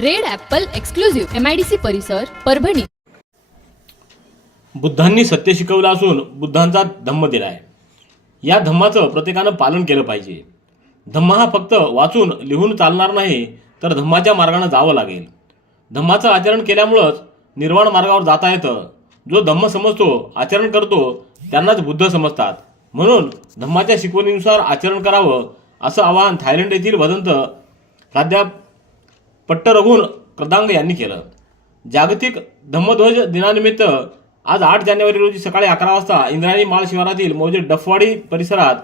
Red apple exclusive MIDC परिसर परभणी. बुद्धांनी सत्य शिकवलं असून बुद्धांचा धम्म दिलाय या धम्माचं प्रत्येकानं पालन केलं पाहिजे. धम्म हा फक्त वाचून लिहून चालणार नाही तर धम्माच्या मार्गानं जावं लागेल. धम्माचं आचरण केल्यामुळंच निर्वाण मार्गावर जाता येतं. जो धम्म समजतो आचरण करतो त्यांनाच बुद्ध समजतात. म्हणून धम्माच्या शिकवणीनुसार आचरण करावं असं आवाहन थायलंड येथील वदंत प्राध्याप पट्टरघुन प्रदांग यांनी केलं. जागतिक धम्मध्वज दिनानिमित्त आज आठ जानेवारी रोजी सकाळी अकरा वाजता इंद्रायणी माळ शिवारातील मौजे डफवाडी परिसरात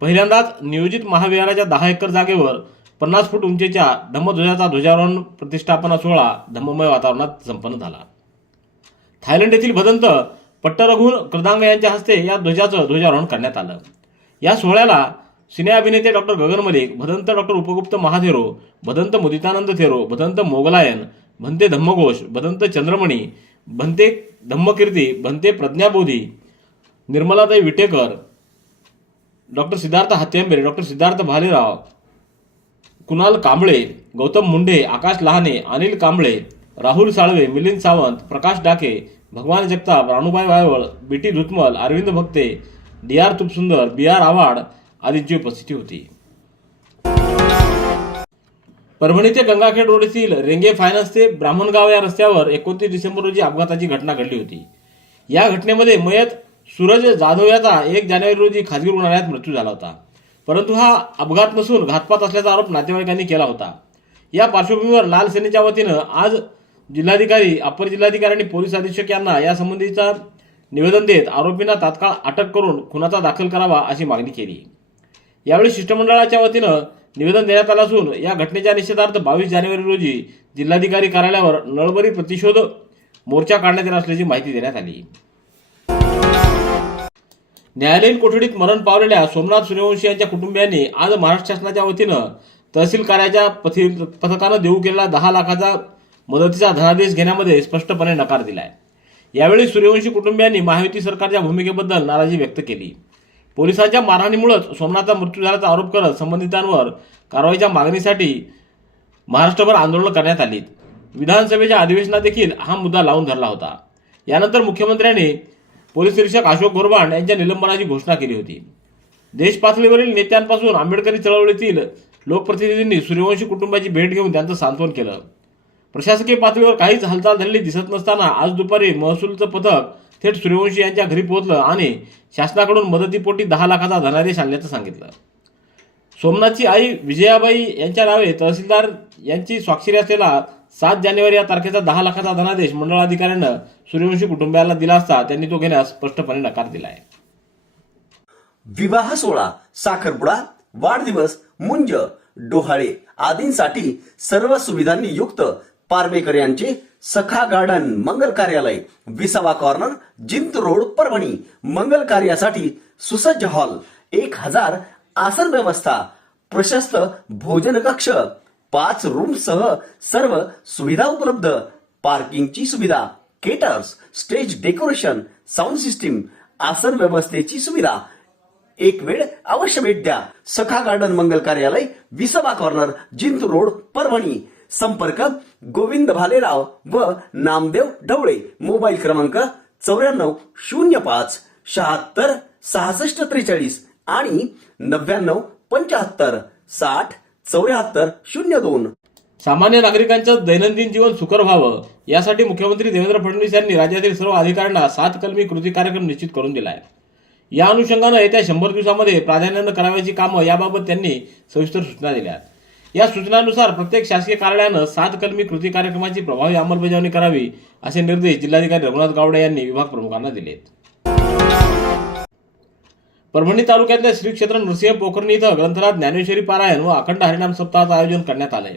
पहिल्यांदाच नियोजित महाविहाराच्या दहा एकर जागेवर पन्नास फूट उंचीच्या धम्मध्वजाचा ध्वजारोहण प्रतिष्ठापना सोहळा धम्ममय वातावरणात संपन्न झाला. थायलंड येथील भदंत पट्टरघुन कृदांग यांच्या हस्ते या ध्वजाचं ध्वजारोहण करण्यात आलं. या सोहळ्याला सिने अभिनेते doctor Gagan Malik Bhadant doctor Upagupta Mahathero Bhadant Muditanand Thero Bhadant Mogalayan Bhante Dhammaghosh Bhadant Chandramani Bhante Dhammakirti Bhante Pragyabodhi Nirmalatai Vitekar doctor Siddharth Hatyambere doctor Siddharth Bhalerao Kunal Kamble Gautam Munde Akash Lahane Anil Kamble Rahul Salve Milind Sawant Prakash Dake Bhagwan Jagtap Ranubai Vaywal B T Dhutmal Arvind Bhakte D R Tupsundar B R Awhad आदींची उपस्थिती होती. परभणी ते Gangakhed road येथील रेंगे finance ते ब्राह्मणगाव या रस्त्यावर एकोणतीस डिसेंबर रोजी अपघाताची घटना घडली होती. या घटनेमध्ये मयत सूरज जाधव याचा एक जानेवारी रोजी खाजगी रुग्णालयात मृत्यू झाला होता. परंतु हा अपघात नसून घातपात असल्याचा आरोप नातेवाईकांनी केला होता. या पार्श्वभूमीवर लाल सेनेच्या वतीनं आज जिल्हाधिकारी अपर जिल्हाधिकारी आणि पोलीस अधीक्षक यांना यासंबंधीचा निवेदन देत आरोपींना तात्काळ अटक करून खुनाचा दाखल करावा अशी मागणी केली. यावेळी शिष्टमंडळाच्या वतीनं निवेदन देण्यात आलं असून या घटनेच्या निषेधार्थ बावीस जानेवारी रोजी जिल्हाधिकारी कार्यालयावर नळबरी प्रतिशोध मोर्चा काढण्यात येणार असल्याची माहिती देण्यात आली. न्यायालयीन कोठडीत मरण पावलेल्या सोमनाथ सूर्यवंशी यांच्या कुटुंबियांनी आज महाराष्ट्र शासनाच्या वतीनं तहसील कार्याच्या पथि पथकानं देऊ केलेला दहा लाखाचा मदतीचा धनादेश घेण्यामध्ये स्पष्टपणे नकार दिलाय. यावेळी सूर्यवंशी कुटुंबियांनी महायुती सरकारच्या भूमिकेबद्दल नाराजी व्यक्त केली. पोलिसांच्या मारहाणीमुळेच सोमनाथचा मृत्यू झाल्याचा आरोप करत संबंधितांवर कारवाईच्या मागणीसाठी महाराष्ट्रभर आंदोलनं करण्यात आली. विधानसभेच्या अधिवेशनात देखील हा मुद्दा लावून धरला होता. यानंतर मुख्यमंत्र्यांनी पोलीस निरीक्षक अशोक गोरबाण यांच्या निलंबनाची घोषणा केली होती. देश पातळीवरील नेत्यांपासून आंबेडकरी चळवळीतील लोकप्रतिनिधींनी सूर्यवंशी कुटुंबाची भेट घेऊन त्यांचं सांत्वन केलं. प्रशासकीय पातळीवर काहीच हालचाल झालेली दिसत नसताना आज दुपारी महसूलचं पथक थेट सूर्यवंशी यांच्या घरी पोहोचलं आणि शासनाकडून मदतीपोटी दहा लाखाचा धनादेश आणल्याचं सांगितलं. सोमनाथची आई विजयाबाई यांच्या नावे तहसीलदार यांची स्वाक्षरी असलेला सात जानेवारी या तारखेचा दहा लाखाचा धनादेश मंडळाधिकाऱ्यानं सूर्यवंशी कुटुंबियाला दिला असता त्यांनी तो घेण्यास स्पष्टपणे नकार दिलाय विवाह सोहळा साखरपुडा वाढदिवस मुंज डोहाळे आदींसाठी सर्व सुविधांनी युक्त पारवेकर यांचे सखा गार्डन मंगल कार्यालय विसावा कॉर्नर जिंत रोड परभणी. मंगल कार्यासाठी सुसज्ज हॉल एक हजार आसन व्यवस्था प्रशस्त भोजन कक्ष पाच रूम सह सर्व सुविधा उपलब्ध. पार्किंगची सुविधा caterers stage decoration sound system आसन व्यवस्थेची सुविधा. एक वेळ अवश्य भेट द्या. सखा गार्डन मंगल कार्यालय विसभा कॉर्नर जिंत रोड परभणी. संपर्क गोविंद भालेराव व नामदेव ढवळे. मोबाईल क्रमांक चौऱ्याण्णव शून्य पाच शहात्तर सहासष्ट त्रेचाळीस आणि नव्याण्णव पंच्याहत्तर साठ चौऱ्याहत्तर शून्य दोन. सामान्य नागरिकांचं दैनंदिन जीवन सुकर व्हावं यासाठी मुख्यमंत्री देवेंद्र फडणवीस यांनी राज्यातील सर्व अधिकाऱ्यांना सात कलमी कृती कार्यक्रम निश्चित करून दिला आहे या अनुषंगानं येत्या शंभर दिवसामध्ये प्राधान्यानं करावयाची कामं याबाबत त्यांनी सविस्तर सूचना दिल्या आहेत या सूचनांनुसार प्रत्येक शासकीय कार्यालयानं सात कलमी कृती कार्यक्रमाची प्रभावी अंमलबजावणी करावी असे निर्देश जिल्हाधिकारी रघुनाथ गावडे यांनी विभाग प्रमुखांना दिलेत. परभणी तालुक्यातल्या श्री क्षेत्र नृसिंह पोखरणी इथं ग्रंथराज ज्ञानेश्वरी पारायण व अखंड हरिनाम सप्ताहाचं आयोजन करण्यात आलंय.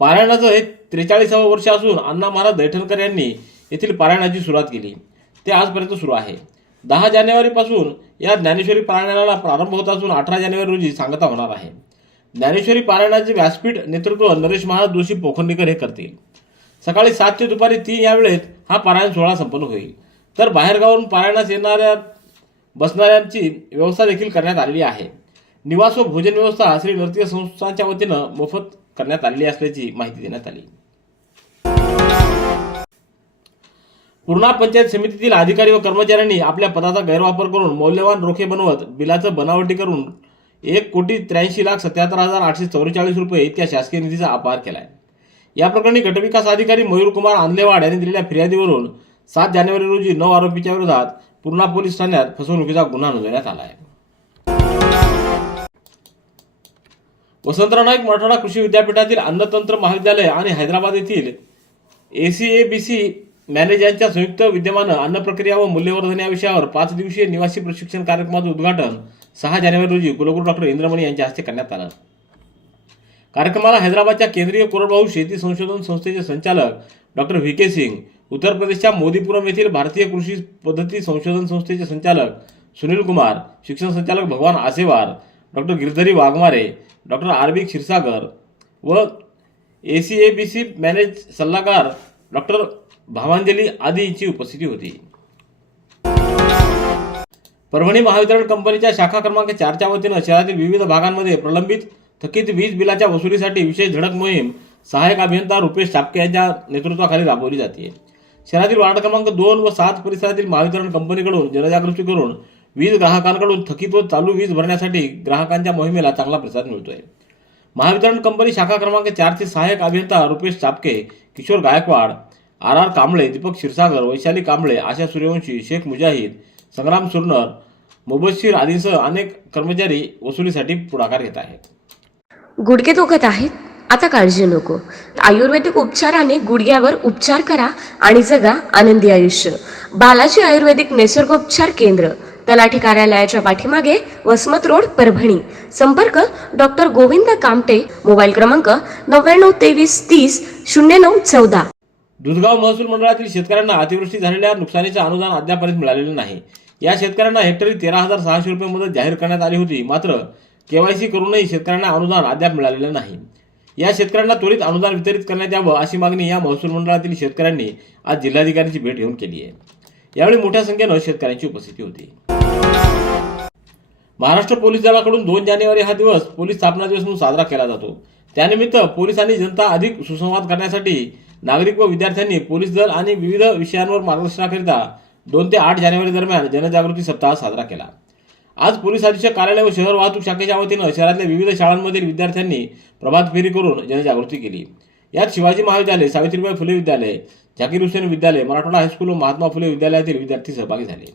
पारायणाचं हे त्रेचाळीसावं वर्ष असून अण्णा महाराज दैठणकर यांनी येथील पारायणाची सुरुवात केली. ते आजपर्यंत सुरू आहे. दहा जानेवारीपासून या ज्ञानेश्वरी पारायणाला प्रारंभ होत असून अठरा जानेवारी रोजी सांगता होणार आहे. ज्ञानेश्वरी पारायणाचे व्यासपीठ नेतृत्व नरेश महाराज जोशी पोखंडीकर हे करतील. सकाळी सात ते दुपारी तीन या वेळेत हा पारायण सोहळा संपन्न होईल. तर बाहेरगावाहून पारायणास येणाऱ्या बसणाऱ्यांची व्यवस्था देखील करण्यात आलेली आहे. निवास व भोजन व्यवस्था श्री नृत्य संस्थांच्या वतीनं मोफत करण्यात आलेली असल्याची माहिती देण्यात आली. पूर्णा पंचायत समितीतील अधिकारी व कर्मचाऱ्यांनी आपल्या पदाचा गैरवापर करून मौल्यवान रोखे बनवत बिलाचं बनावटी करून एक कोटी त्र्याऐंशी लाख सत्याहत्तर हजार आठशे चौवेचाळीस रुपये इतक्या शासकीय निधीचा अपहार आहे या प्रकरणी गटविकास अधिकारी मयूरकुमार आंदलेवाड यांनी दिलेल्या फिर्यादीवरून सात जानेवारी रोजी नऊ आरोपीच्या विरोधात पूर्णा पोलीस ठाण्यात फसवणुकीचा गुन्हा नोंदवण्यात आला आहे वसंतराव नाईक मराठवाडा कृषी विद्यापीठातील अन्नतंत्र महाविद्यालय आणि हैदराबाद येथील एसी ए बी मॅनेज यांच्या संयुक्त विद्यमानं अन्न प्रक्रिया व मूल्यवर्धन या विषयावर पाच दिवसीय निवासी प्रशिक्षण कार्यक्रमाचं उद्घाटन सहा जानेवारी रोजी कुलगुरू डॉक्टर इंद्रमणी यांच्या हस्ते करण्यात आलं. कार्यक्रमाला हैदराबादच्या केंद्रीय कोरडवाहू शेती संशोधन संस्थेचे संचालक डॉक्टर व्ही के सिंग उत्तर प्रदेशच्या मोदीपुरम येथील भारतीय कृषी पद्धती संशोधन संस्थेचे संचालक सुनील कुमार शिक्षण संचालक Bhagwan Asewar doctor Girdhari Waghmare doctor R B Kshirsagar व A C A B C manage सल्लागार डॉक्टर भावांजली आदींची उपस्थिती होती. परभणी महावितरण कंपनीच्या शाखा क्रमांक चारच्या वतीनं शहरातील विविध भागांमध्ये प्रलंबित थकीत वीज बिलाच्या वसुलीसाठी विशेष धडक मोहीम सहाय्यक अभियंता रुपेश चापके यांच्या नेतृत्वाखाली राबवली जाते. शहरातील वार्ड क्रमांक दोन व सात परिसरातील महावितरण कंपनीकडून जनजागृती करून वीज ग्राहकांकडून थकीत व चालू वीज भरण्यासाठी ग्राहकांच्या मोहिमेला चांगला प्रतिसाद मिळतोय. महावितरण कंपनी शाखा क्रमांक चारचे सहाय्यक अभियंता रुपेश चापके किशोर गायकवाड आर आर कांबळे दीपक क्षीरसागर वैशाली कांबळे आशा सूर्यवंशी शेख मुजाहिद संग्राम सुरनर मुबशीर आदींसह अनेक कर्मचारी वसुलीसाठी पुढाकार घेत आहेत. गुडघे दुखत आहेत. आता काळजी नको. आयुर्वेदिक उपचाराने गुडघ्यावर उपचार करा आणि जगा आनंदी आयुष्य. बालाजी आयुर्वेदिक निसर्गोपचार केंद्र तलाठी कार्यालयाच्या पाठीमागे वसमत रोड परभणी. संपर्क डॉक्टर गोविंद कामटे मोबाईल क्रमांक नव्याण्णव तेवीस तीस शून्य नऊ चौदा. दुधगाव महसूल मंडळातील शेतकऱ्यांना अतिवृष्टी झालेल्या नुकसानीचे अनुदान अद्यापर्यंत मिळालेले नाही. या शेतकऱ्यांना हेक्टरी तेरा हजार सहाशे रुपये मदत जाहीर करण्यात आली होती. मात्र केवायसी करूनही शेतकऱ्यांना अनुदान अद्याप मिळालेलं नाही. या शेतकऱ्यांना त्वरित अनुदान वितरित करण्यात यावं अशी मागणी या महसूल मंडळातील शेतकऱ्यांनी आज जिल्हाधिकाऱ्यांची भेट घेऊन केली आहे. यावेळी मोठ्या संख्येनं शेतकऱ्यांची उपस्थिती होती. महाराष्ट्र पोलीस दलाकडून दोन जानेवारी हा दिवस पोलीस स्थापना दिवस म्हणून साजरा केला जातो. त्यानिमित्त पोलीस आणि जनता अधिक सुसंवाद करण्यासाठी नागरिक व विद्यार्थ्यांनी पोलीस दल आणि विविध विषयांवर मार्गदर्शनाकरिता दोन ते आठ जानेवारी दरम्यान जनजागृती सप्ताह साजरा केला. आज पोलीस अधीक्षक कार्यालय व शहर वाहतूक शाखेच्या वतीनं शहरातल्या विविध शाळांमधील विद्यार्थ्यांनी प्रभात फेरी करून जनजागृती केली. यात शिवाजी महाविद्यालय सावित्रीबाई फुले विद्यालय झाकीर हुसेन विद्यालय मराठवाडा हायस्कूल व महात्मा फुले विद्यालयातील विद्यार्थी सहभागी झाले.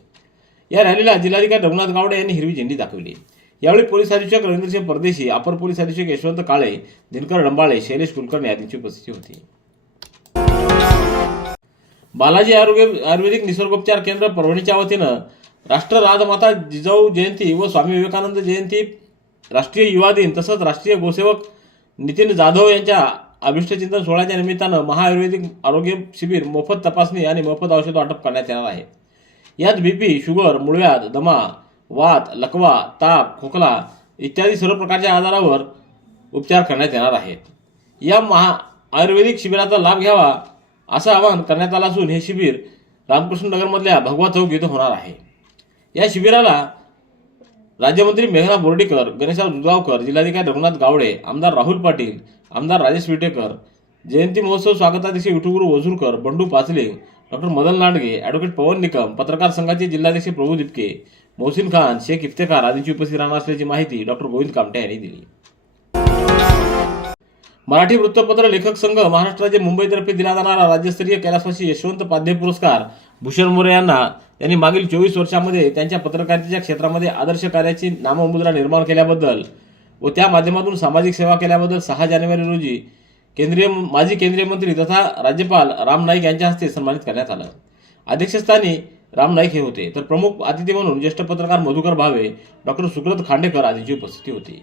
या रॅलीला जिल्हाधिकारी रघुनाथ गावडे यांनी हिरवी झेंडी दाखवली. यावेळी पोलीस अधीक्षक रवींद्रसिंह परदेशी अपर पोलीस अधीक्षक यशवंत काळे दिनकर डंबाळे शैलेश कुलकर्णी आदींची उपस्थिती होती. बालाजी आरोग्य आयुर्वेदिक निसर्गोपचार केंद्र परभणीच्या वतीनं राष्ट्र राजमाता जिजाऊ जयंती व स्वामी विवेकानंद जयंती राष्ट्रीय युवा दिन तसंच राष्ट्रीय गोसेवक नितीन जाधव यांच्या अभिष्टचिंतन सोहळ्याच्या निमित्तानं महाआयुर्वेदिक आरोग्य शिबिर मोफत तपासणी आणि मोफत औषध वाटप करण्यात येणार आहे. यात बीपी शुगर मुळव्याध दमा वात लकवा ताप खोकला इत्यादी सर्व प्रकारच्या आजारावर उपचार करण्यात येणार आहेत. या महा आयुर्वेदिक शिबिराचा लाभ घ्यावा असं आवाहन करण्यात आलं असून हे शिबिर रामकृष्ण नगरमधल्या भगवा चौक इथं होणार आहे. या शिबिराला राज्यमंत्री मेघना बोर्डीकर गणेशराव दुधावकर जिल्हाधिकारी रघुनाथ गावडे आमदार राहुल पाटील आमदार राजेश विटेकर जयंती महोत्सव स्वागताध्यक्ष विठुगुरू वझुरकर बंडू पाचले डॉक्टर मदन लांडगे ॲडव्होकेट पवन निकम पत्रकार संघाचे जिल्हाध्यक्ष प्रभू दिपके मोहसिन खान शेख इफ्तेकार आदींची उपस्थित राहणार असल्याची माहिती डॉक्टर गोविंद कामटे यांनी दिली. मराठी वृत्तपत्र लेखक संघ महाराष्ट्राचे मुंबईतर्फे दिला जाणारा राज्यस्तरीय कैलासवासी यशवंत पाध्ये पुरस्कार भूषण मोरे यांना यांनी मागील चोवीस वर्षामध्ये त्यांच्या पत्रकारितेच्या क्षेत्रामध्ये आदर्श कार्याची नाममुद्रा निर्माण केल्याबद्दल व त्या माध्यमातून सामाजिक सेवा केल्याबद्दल सहा जानेवारी रोजी केंद्रीय माजी केंद्रीय मंत्री तथा राज्यपाल राम नाईक यांच्या हस्ते सन्मानित करण्यात आलं. अध्यक्षस्थानी राम नाईक हे होते. तर प्रमुख अतिथी म्हणून ज्येष्ठ पत्रकार मधुकर भावे डॉक्टर सुक्रत खांडेकर आदींची उपस्थिती होती.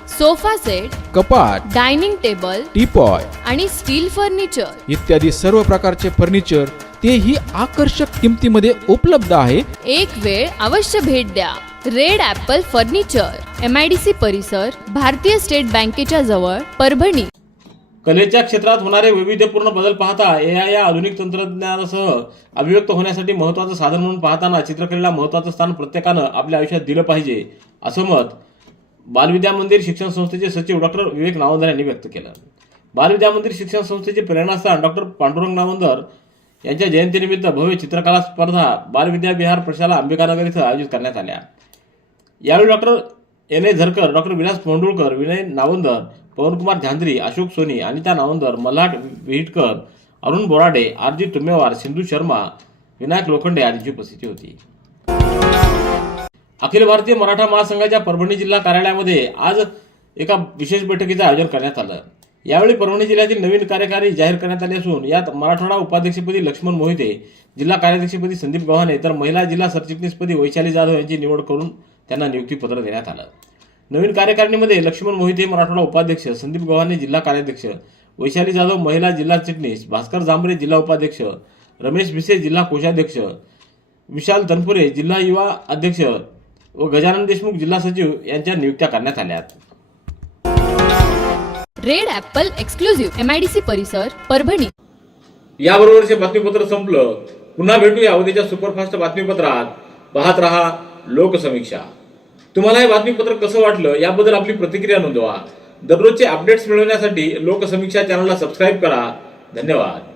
sofa set कपाट डायनिंग टेबल टीपॉय आणि स्टील फर्निचर. इत्यादी सर्व प्रकारचे फर्निचर तेही आकर्षक किमतीमध्ये उपलब्ध आहे. एक वेळ अवश्य भेट द्या. Red apple furniture M I D C परिसर भारतीय स्टेट बँकेच्या जवळ परभणी. कलेच्या क्षेत्रात होणारे वैविध्यपूर्ण बदल पाहता ए आय या आधुनिक तंत्रज्ञानासह अभिव्यक्त होण्यासाठी महत्त्वाचं साधन म्हणून पाहताना चित्रकलेला महत्त्वाचं स्थान प्रत्येकानं आपल्या आयुष्यात दिलं पाहिजे. असं मत बालविद्या मंदिर शिक्षण संस्थेचे सचिव डॉक्टर विवेक नावंदर यांनी व्यक्त केलं. बालविद्या मंदिर शिक्षण संस्थेचे प्रेरणास्थान डॉक्टर पांडुरंग नावंदर यांच्या जयंतीनिमित्त भव्य चित्रकला स्पर्धा बालविद्या विहार प्रशाला अंबिकानगर इथं आयोजित करण्यात आल्या. यावेळी doctor N A Zarkar doctor Vilas Pondulkar Vinay Navandar Pawankumar Zandri Ashok Soni Anita Navandar Malhat Vihitkar Arun Borade R G Tumewar Sindhu Sharma Vinayak Lokhande आदींची उपस्थिती होती. अखिल भारतीय मराठा महासंघाच्या परभणी जिल्हा कार्यालयामध्ये आज एका विशेष बैठकीचं आयोजन करण्यात आलं. यावेळी परभणी जिल्ह्यातील नवीन कार्यकारी जाहीर करण्यात आले असून यात मराठवाडा उपाध्यक्षपदी लक्ष्मण मोहिते जिल्हा कार्याध्यक्षपदी संदीप गव्हाणे तर महिला जिल्हा सरचिटणीसपदी वैशाली जाधव यांची निवड करून त्यांना नियुक्तीपत्र देण्यात आलं. नवीन कार्यकारिणीमध्ये लक्ष्मण मोहिते मराठवाडा उपाध्यक्ष संदीप गव्हाणे जिल्हा कार्याध्यक्ष वैशाली जाधव महिला जिल्हा चिटणीस भास्कर जांभरे जिल्हा उपाध्यक्ष रमेश भिसे जिल्हा कोषाध्यक्ष विशाल तनपुरे जिल्हा युवा अध्यक्ष व गजानन देशमुख जिल्हा सचिव यांच्या नियुक्त्या करण्यात आल्यात red apple exclusive M I D C परिसर परभणी. याबरोबरचे बातमीपत्र संपलं. पुन्हा भेटूया उद्याच्या सुपरफास्ट बातमीपत्रात. पाहत रहा लोकसमीक्षा. तुम्हाला हे बातमीपत्र कसं वाटलं याबद्दल आपली प्रतिक्रिया नोंदवा. दररोजचे अपडेट्स मिळवण्यासाठी लोकसमीक्षा चॅनलला सबस्क्राईब करा. धन्यवाद.